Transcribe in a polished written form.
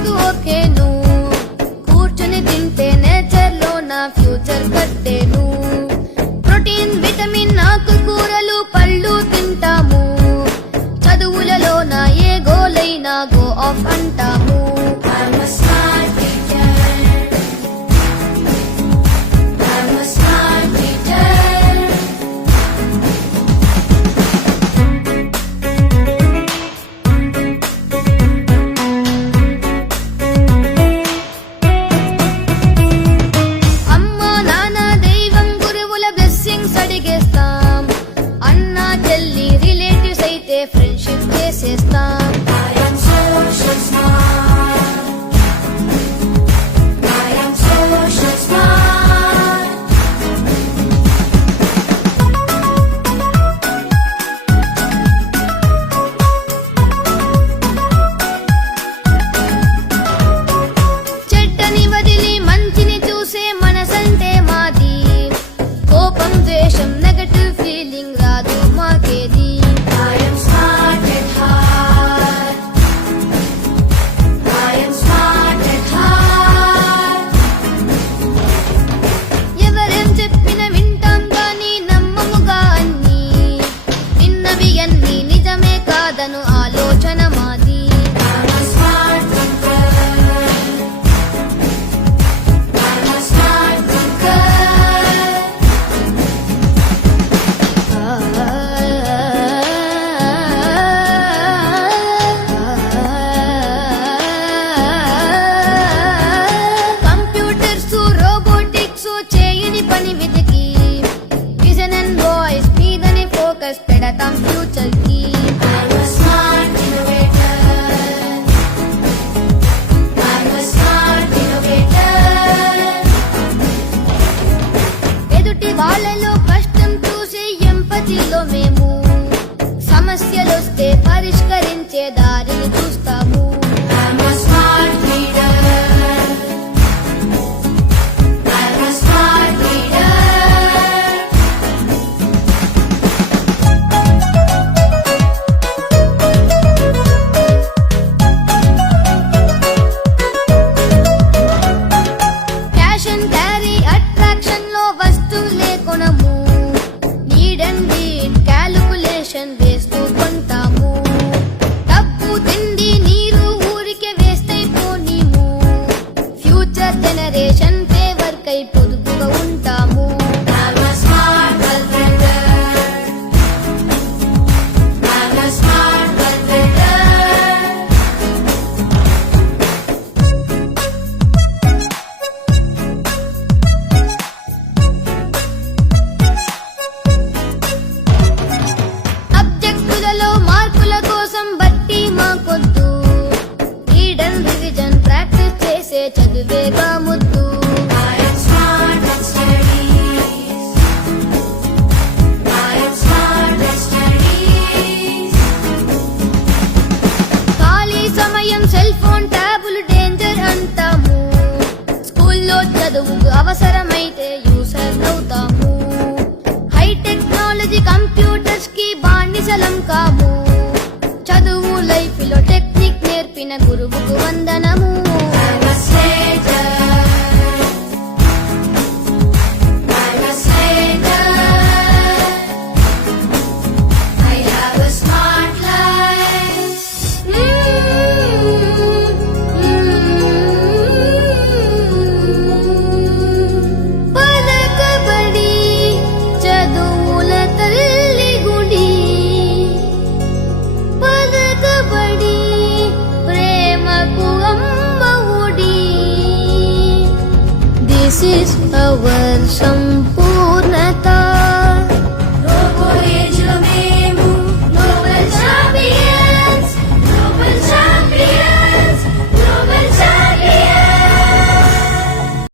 చేస్తూ ఒకేను కూర్చుని తింటే నేచర్ లో నా ఫ్యూచర్ కట్టేను ప్రోటీన్ విటమిన్ ఆకుకూరలు పళ్ళు తింటాము చదువులలో నా ఏ గోలైనా గో ఆఫ్ అంటాము ఫ్రెండ్షిప్ చేసేస్తాం చెడ్డని వదిలి మంచిని చూసే మనసంటే మాది కోపం ద్వేషం నెగటివ్ ఫీలింగ్ రాదు మాకేది ఆలోచన మాది కంప్యూటర్స్ రోబోటిక్స్ చేయని పని వెతికి విజన్ అండ్ వాయిస్ మీదని ఫోకస్ పెడతాం ఫ్యూచర్ కి వాళ్ళలో కష్టం చూసి ఎంపతిలో మేము సమస్యలొస్తే పరిష్కరించే దారిని చూస్తాము క్యాష్ అండ్ క్యారీ అట్రాక్షన్ లో వస్తువులే కొనము నీడ్ అండ్ నీడ్ క్యాలిక్యులేషన్ వేస్తూ కొంటాము డబ్బు తిండి నీరు ఊరికే వేస్ట్ అయిపోనీము ఫ్యూచర్ జనరేషన్ ఫేవర్ కై పొదుపుగా ఉంటాము మార్కుల కోసం బట్టి మాకొద్దు రీడ్ అండ్ రివిజన్ ప్రాక్టీస్ చేసే చదువేగా ముద్దు ఖాళీ సమయం సెల్ ఫోన్ ట్యాబులు డేంజర్ అంటాము స్కూల్లో చదువుకు అవసరమైతే యూసర్ అవుతాము హై టెక్నాలజీ కంప్యూటర్స్ కి బానిసలం కాము చదువు లైఫ్ లో టెక్నిక్ నేర్పిన గురువుకు వందనము This is our summer.